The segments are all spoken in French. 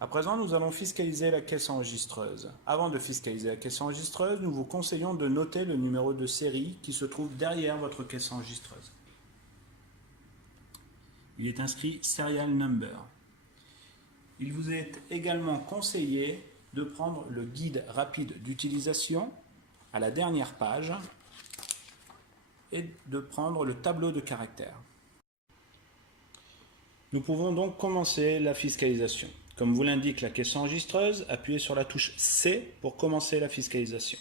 À présent, nous allons fiscaliser la caisse enregistreuse. Avant de fiscaliser la caisse enregistreuse, nous vous conseillons de noter le numéro de série qui se trouve derrière votre caisse enregistreuse. Il est inscrit Serial Number. Il vous est également conseillé de prendre le guide rapide d'utilisation à la dernière page et de prendre le tableau de caractères. Nous pouvons donc commencer la fiscalisation. Comme vous l'indique la caisse enregistreuse, appuyez sur la touche C pour commencer la fiscalisation.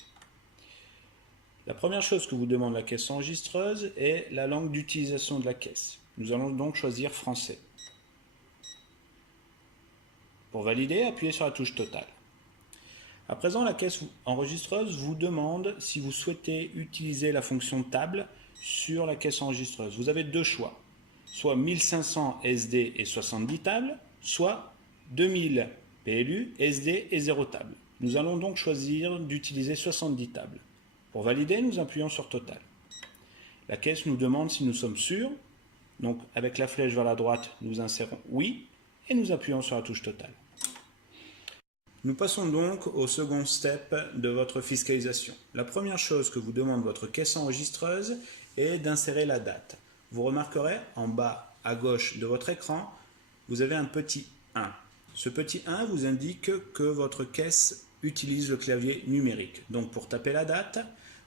La première chose que vous demande la caisse enregistreuse est la langue d'utilisation de la caisse. Nous allons donc choisir français. Pour valider, appuyez sur la touche totale. À présent, la caisse enregistreuse vous demande si vous souhaitez utiliser la fonction table sur la caisse enregistreuse. Vous avez deux choix, soit 1500 SD et 70 tables, soit 2000 PLU, SD et 0 table. Nous allons donc choisir d'utiliser 70 tables. Pour valider, nous appuyons sur Total. La caisse nous demande si nous sommes sûrs. Donc avec la flèche vers la droite, nous insérons oui et nous appuyons sur la touche Total. Nous passons donc au second step de votre fiscalisation. La première chose que vous demande votre caisse enregistreuse est d'insérer la date. Vous remarquerez en bas à gauche de votre écran, vous avez un petit 1. Ce petit 1 vous indique que votre caisse utilise le clavier numérique. Donc pour taper la date,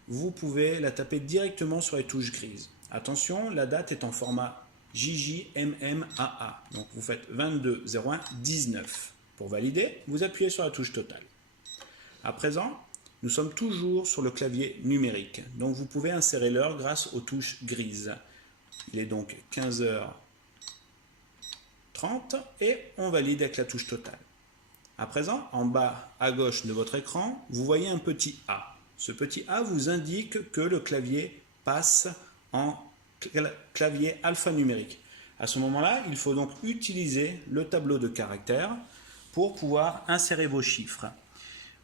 vous pouvez la taper directement sur les touches grises. Attention, la date est en format JJMMAA. Donc vous faites 22/01/19. Pour valider, vous appuyez sur la touche totale. À présent, nous sommes toujours sur le clavier numérique. Donc vous pouvez insérer l'heure grâce aux touches grises. Il est donc 15h30 et on valide avec la touche totale. À présent, en bas à gauche de votre écran, vous voyez un petit A. Ce petit A vous indique que le clavier passe en clavier alphanumérique. À ce moment-là, il faut donc utiliser le tableau de caractères pour pouvoir insérer vos chiffres.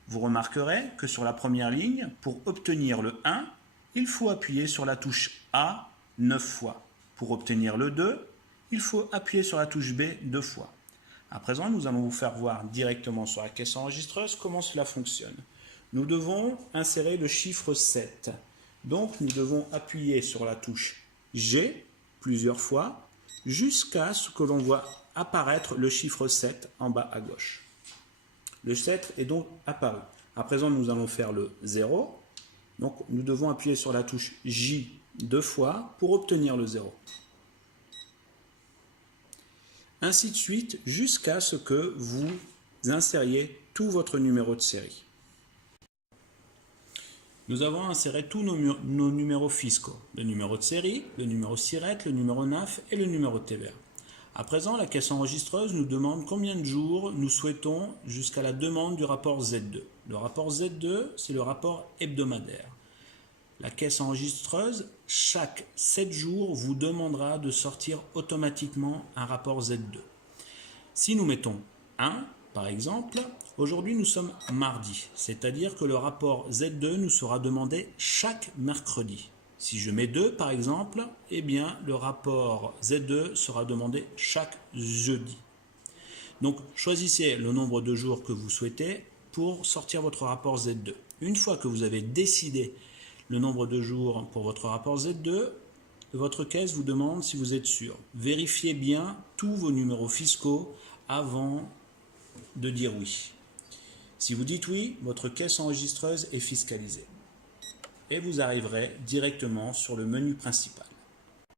Vous remarquerez que sur la première ligne, pour obtenir le 1, il faut appuyer sur la touche A 9 fois. Pour obtenir le 2, il faut appuyer sur la touche B 2 fois. À présent, nous allons vous faire voir directement sur la caisse enregistreuse comment cela fonctionne. Nous devons insérer le chiffre 7. Donc, nous devons appuyer sur la touche G plusieurs fois jusqu'à ce que l'on voit apparaître le chiffre 7 en bas à gauche. Le 7 est donc apparu. À présent, nous allons faire le 0. Donc, nous devons appuyer sur la touche J 2 fois pour obtenir le 0. Ainsi de suite jusqu'à ce que vous insériez tout votre numéro de série. Nous avons inséré tous nos numéros fiscaux, le numéro de série, le numéro SIRET, le numéro NAF et le numéro de TVA. À présent, la caisse enregistreuse nous demande combien de jours nous souhaitons jusqu'à la demande du rapport Z2. Le rapport Z2, c'est le rapport hebdomadaire. La caisse enregistreuse, chaque 7 jours, vous demandera de sortir automatiquement un rapport Z2. Si nous mettons 1, par exemple, aujourd'hui nous sommes mardi, c'est-à-dire que le rapport Z2 nous sera demandé chaque mercredi. Si je mets 2 par exemple, eh bien le rapport Z2 sera demandé chaque jeudi. Donc choisissez le nombre de jours que vous souhaitez pour sortir votre rapport Z2. Une fois que vous avez décidé le nombre de jours pour votre rapport Z2, votre caisse vous demande si vous êtes sûr. Vérifiez bien tous vos numéros fiscaux avant de dire oui. Si vous dites oui, votre caisse enregistreuse est fiscalisée. Et vous arriverez directement sur le menu principal.